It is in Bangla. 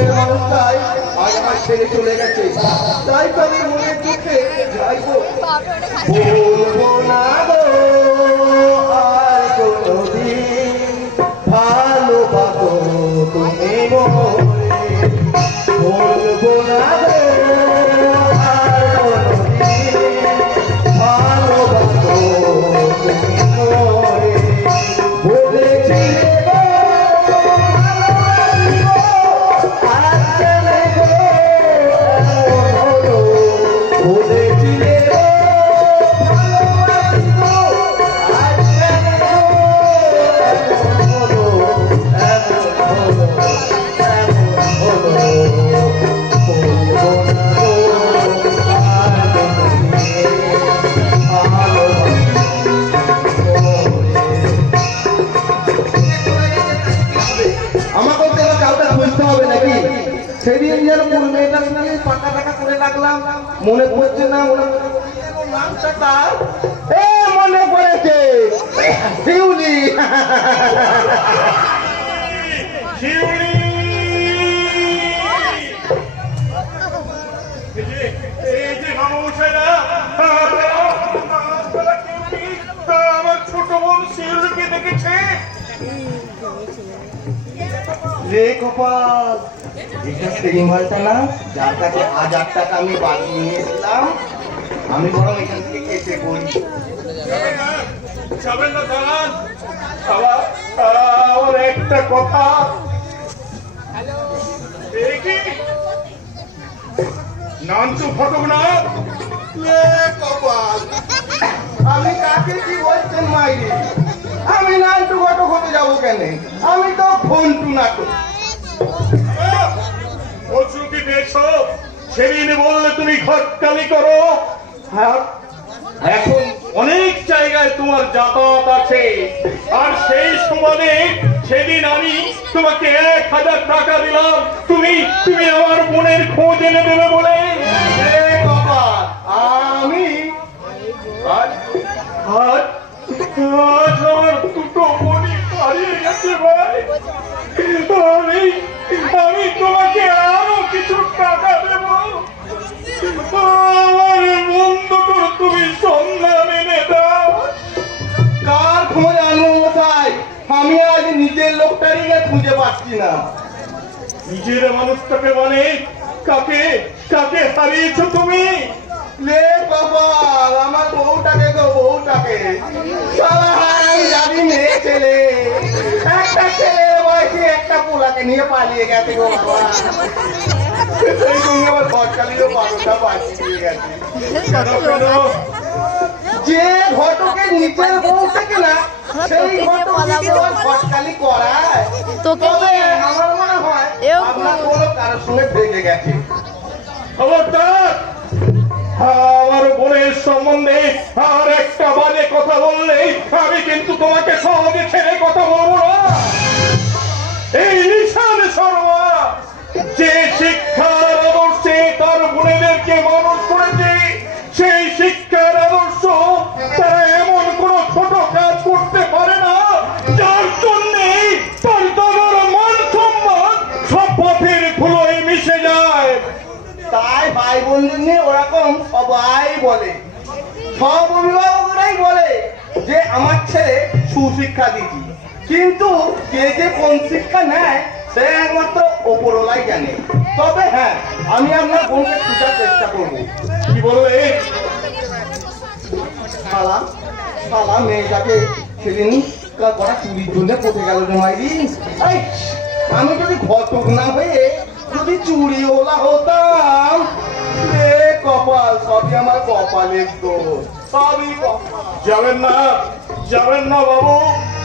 মনের মানুষটাই আজ আমার ছেড়ে চলে গেছে, তাই তো আমি মনের দুঃখে যাইবো, বলবো না গো আর কোনদিন ভালোবাসো তুমি মোরে, বলবো না গো আর কোনদিন ভালোবাসো তুমি মোরে, বলেছিলে সেদিন যেন কোন মেয়েটার সঙ্গে পাকা টাকা করে রাখলাম, মনে পড়ছে না? নামটা তার মনে পড়েছে, শিউলি। আমার ছোট বোন শিউলিকে দেখেছে রে কপাল, এটা সেই মালটা না যার কাছে 1000 টাকা আমি বাকি নিয়েছিলাম? আমি বরং এখান থেকে কেটে পড়ি। যাবেন না দাঁড়ান, আমার একটা কথা। দেখি নান্টু ফটক না? কপাল, আমি কাকে কি বলছেন মাইরি? আমি নান্টু ঘটক হতে যাবো কেন? আমি তো ফন্টু নাটক। বলছো কি দেখছো? সেদিন বললে তুমি ঘটকালি করো, এখন অনেক জায়গায় তোমার যাতায়াত আছে, আর সেই সুবাদে সেদিন আমি তোমাকে 1000 টাকা দিলাম, তুমি আমার বোনের খোঁজ এনে দেবে বলে। আমি আজ আমার দুটো বোনই হারিয়ে গেছে ভাই। আমি তোমাকে আরো কিছু টাকা দেব, আমার বন্ধুকে তুমি সন্ধান এনে দাও। কার খোঁজ আনবো মশাই? আমি আজ নিজের লোকটারই খুঁজে পাচ্ছি না। নিজের মানুষটাকে মানে কাকে কাকে হারিয়েছো তুমি? লে কপাল, আমার বউটাকে গো, বউটাকে। সারা আমি জানি মেয়ে ছেলে, একটা ছেলে বয়সে একটা পোলাকে নিয়ে পালিয়ে গেছে গো বাবা। সেই সঙ্গে আমার ঘটকালিরও 12টা বাকি দিয়ে গেছে। যে ঘটকের নিচের বউ থাকে না, সেই ঘটক ঘটকালি করায়। তবে আমার মনে হয় আপনার কোনো কারোর সঙ্গে ভেঙে গেছে। খবরদার, আমার বোনের সম্বন্ধে আর একটা বাজে কথা বললেই আমি কিন্তু তোমাকে সহজে ছেড়ে কথা বলবো না। এই নিশান শর্মা যে শিক্ষার আদর্শে তার বোনেদেরকে মানুষ করেছে, সেই শিক্ষার আদর্শ তারা এমন কোন ছোট কাজ করতে পারে না যার জন্য তার দাদার মান সম্মান সব পথের ধুলোয় মিশে যায়। তাই ভাই বোনদের নিয়ে ওরকম সবাই বলে, সব অভিভাবকরাই বলে যে আমার ছেলে সুশিক্ষা দিচ্ছি, কিন্তু কে যে কোন শিক্ষা নেয় সে একমাত্র ওপরওয়ালাই জানে। তবে হ্যাঁ, আমি আপনার বোনকে খোঁজার চেষ্টা করবো। কি বললে? শালা শালা মেয়েটাকে সেদিন করা চুরির জন্য পড়ে গেল জমাইরি। আমি যদি ঘটক না হয়ে যদি চুরিওয়ালা হতাম, রে কপাল, সবই আমার কপালের দোষ, সবই কপাল। যাবেন না বাবু,